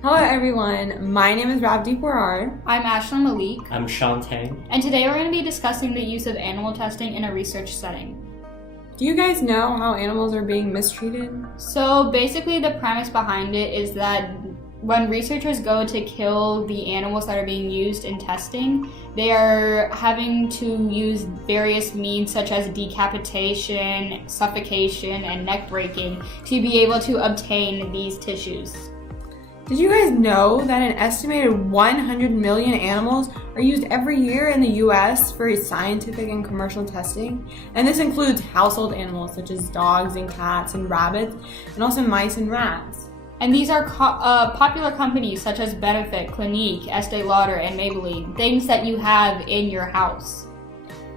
Hello everyone, my name is Ravdeep Warar. I'm Ashlyn Malik. I'm Sean Tang. And today we're going to be discussing the use of animal testing in a research setting. Do you guys know how animals are being mistreated? So basically the premise behind it is that when researchers go to kill the animals that are being used in testing, they are having to use various means such as decapitation, suffocation, and neck breaking to be able to obtain these tissues. Did you guys know that an estimated 100 million animals are used every year in the US for scientific and commercial testing? And this includes household animals such as dogs and cats and rabbits, and also mice and rats. And these are popular companies such as Benefit, Clinique, Estee Lauder, and Maybelline, things that you have in your house.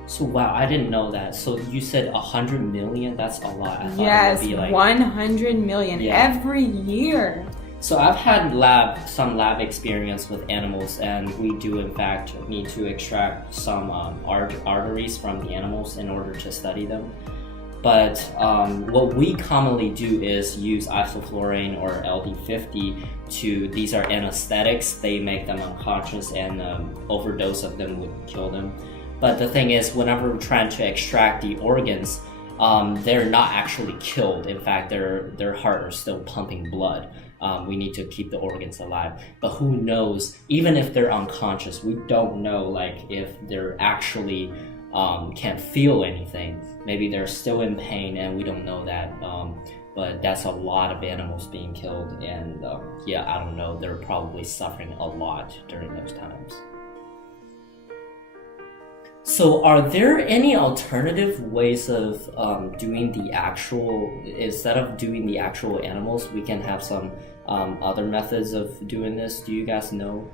So wow, I didn't know that. So you said 100 million? That's a lot. I thought Yes, it would be like 100 million every year. So I've had some lab experience with animals, and we do in fact need to extract some arteries from the animals in order to study them. But what we commonly do is use isoflurane or LD50 these are anesthetics. They make them unconscious, and overdose of them would kill them. But the thing is, whenever we're trying to extract the organs, they're not actually killed. In fact, their heart is still pumping blood. We need to keep the organs alive. But who knows, even if they're unconscious, we don't know like if they're actually can't feel anything. Maybe they're still in pain and we don't know that. But that's a lot of animals being killed, and I don't know, they're probably suffering a lot during those times. So are there any alternative ways of doing the actual, instead of doing the actual animals, we can have some other methods of doing this? Do you guys know?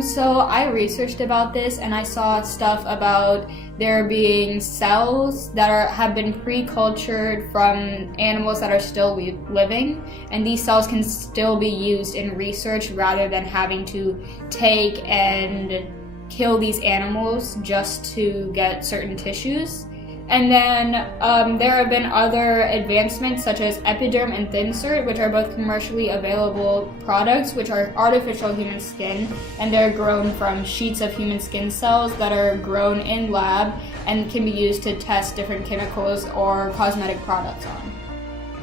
So I researched about this, and I saw stuff about there being cells that have been pre-cultured from animals that are still living, and these cells can still be used in research rather than having to take and kill these animals just to get certain tissues. And then there have been other advancements such as Epiderm and Thinsert, which are both commercially available products, which are artificial human skin, and they're grown from sheets of human skin cells that are grown in lab and can be used to test different chemicals or cosmetic products on.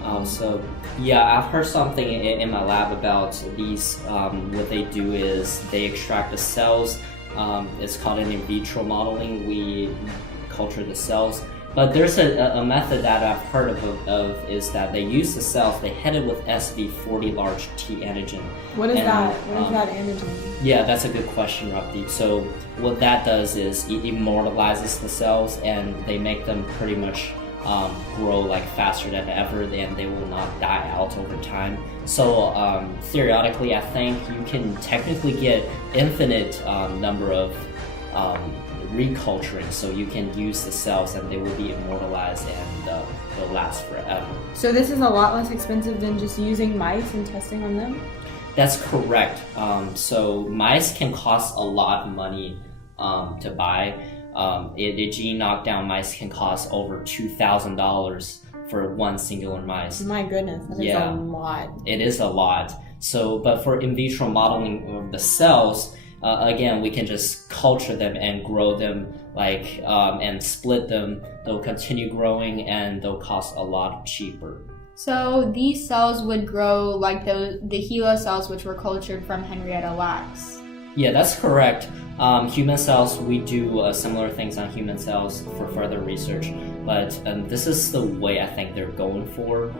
I've heard something in my lab about these. What they do is they extract the cells. It's called an in vitro modeling. We culture the cells. But there's a method that I've heard of is that they use the cells, they head it with SV40 large T antigen. What is that? What is that antigen? Yeah, that's a good question, Ravdeep. So what that does is it immortalizes the cells, and they make them pretty much grow like faster than ever, and they will not die out over time. So theoretically, I think you can technically get infinite number of reculturing, so you can use the cells and they will be immortalized and they'll last forever. So this is a lot less expensive than just using mice and testing on them? That's correct. So mice can cost a lot of money to buy. A gene knockdown mice can cost over $2,000 for one singular mice. My goodness, that is a lot. It is a lot. So, but for in vitro modeling of the cells, again, we can just culture them and grow them, and split them. They'll continue growing, and they'll cost a lot cheaper. So these cells would grow like the HeLa cells, which were cultured from Henrietta Lacks. Yeah, that's correct. Human cells, we do similar things on human cells for further research, but this is the way I think they're going for.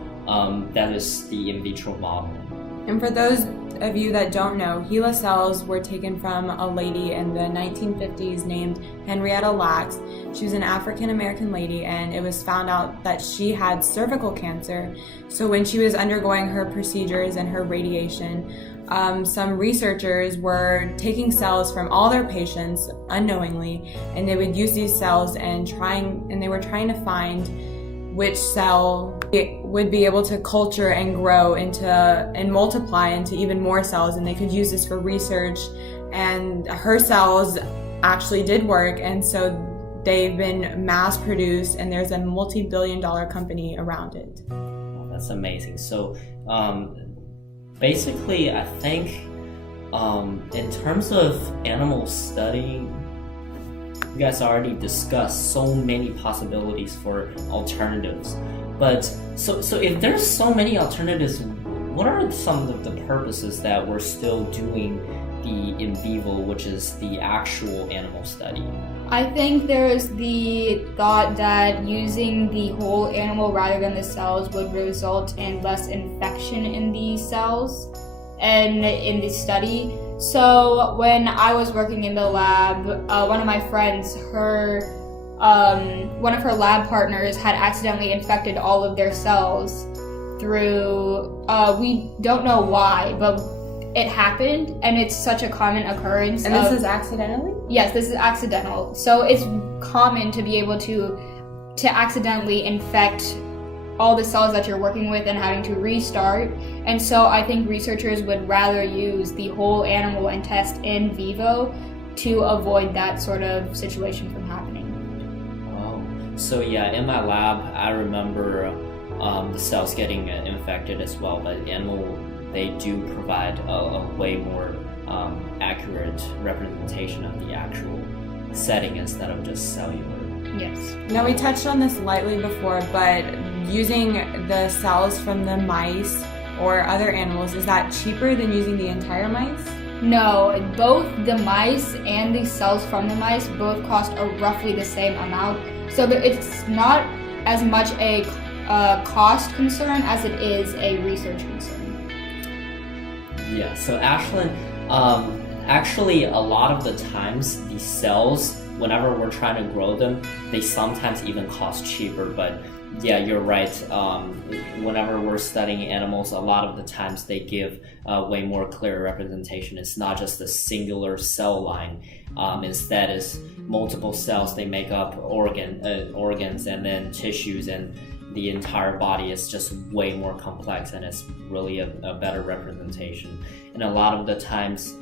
That is the in vitro modeling. And for those of you that don't know, HeLa cells were taken from a lady in the 1950s named Henrietta Lacks. She was an African-American lady, and it was found out that she had cervical cancer. So when she was undergoing her procedures and her radiation, some researchers were taking cells from all their patients unknowingly, and they would use these cells and they were trying to find which cell it would be able to culture and grow and multiply into even more cells, and they could use this for research. And her cells actually did work, and so they've been mass produced, and there's a multi-billion-dollar company around it. That's amazing. So Basically, I think in terms of animal study, you guys already discussed so many possibilities for alternatives. But so if there's so many alternatives, what are some of the purposes that we're still doing the in vivo, which is the actual animal study? I think there's the thought that using the whole animal rather than the cells would result in less infection in the cells and in the study. So when I was working in the lab, one of my friends, one of her lab partners had accidentally infected all of their cells through, we don't know why, but it happened, and it's such a common occurrence. And this is accidentally? Yes, this is accidental. So it's common to be able to accidentally infect all the cells that you're working with and having to restart. And so I think researchers would rather use the whole animal and test in vivo to avoid that sort of situation from happening. So yeah, in my lab, I remember the cells getting infected as well, but animal, they do provide a way more accurate representation of the actual setting instead of just cellular. Yes. Now, we touched on this lightly before, but using the cells from the mice or other animals, is that cheaper than using the entire mice? No, both the mice and the cells from the mice both cost roughly the same amount. So it's not as much a cost concern as it is a research concern. Yeah, so Ashlyn, actually a lot of the times the cells, whenever we're trying to grow them, they sometimes even cost cheaper. But yeah, you're right. Whenever we're studying animals, a lot of the times they give way more clear representation. It's not just a singular cell line. Instead, it's multiple cells. They make up organs and then tissues, and the entire body is just way more complex, and it's really a better representation. And a lot of the times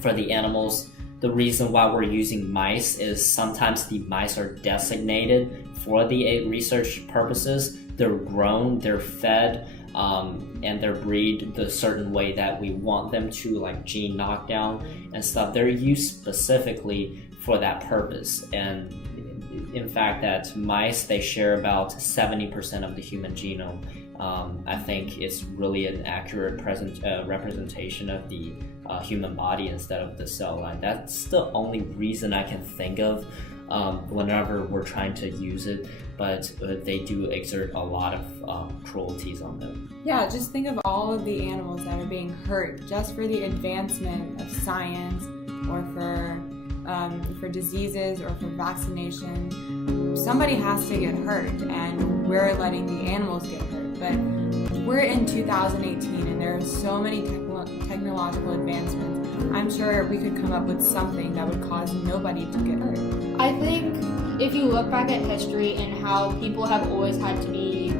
for the animals, the reason why we're using mice is sometimes the mice are designated for the research purposes. They're grown, they're fed, and they're bred the certain way that we want them to, like gene knockdown and stuff. They're used specifically for that purpose. And in fact, that mice, they share about 70% of the human genome. I think it's really an accurate representation of the human body instead of the cell line. That's the only reason I can think of whenever we're trying to use it, but they do exert a lot of cruelties on them. Yeah, just think of all of the animals that are being hurt just for the advancement of science or for diseases or for vaccination. Somebody has to get hurt, and we're letting the animals get hurt. But we're in 2018, and there are so many technological advancements. I'm sure we could come up with something that would cause nobody to get hurt. I think if you look back at history and how people have always had to be,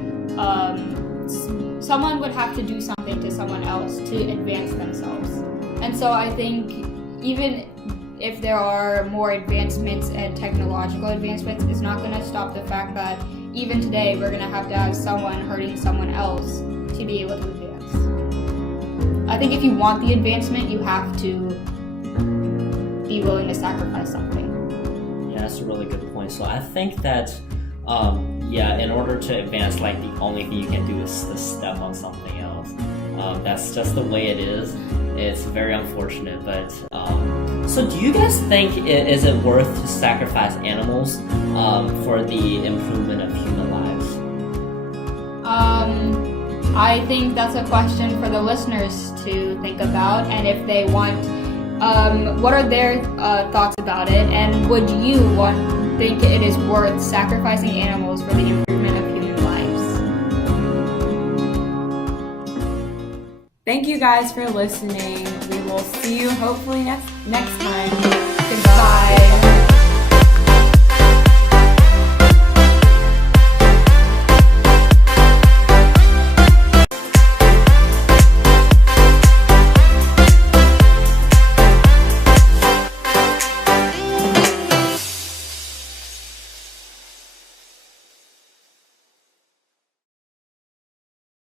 someone would have to do something to someone else to advance themselves. And so I think even if there are more advancements and technological advancements, it's not going to stop the fact that even today we're going to have someone hurting someone else to be able to advance. I think if you want the advancement, you have to be willing to sacrifice something. Yeah, that's a really good point. So I think that, in order to advance, like the only thing you can do is to step on something else. That's just the way it is. It's very unfortunate, but so do you guys think is it worth to sacrifice animals for the improvement of human lives? I think that's a question for the listeners to think about, and if they want, what are their thoughts about it, and would you think it is worth sacrificing animals for the improvement of human lives? Thank you guys for listening. We will see you hopefully next time. Goodbye.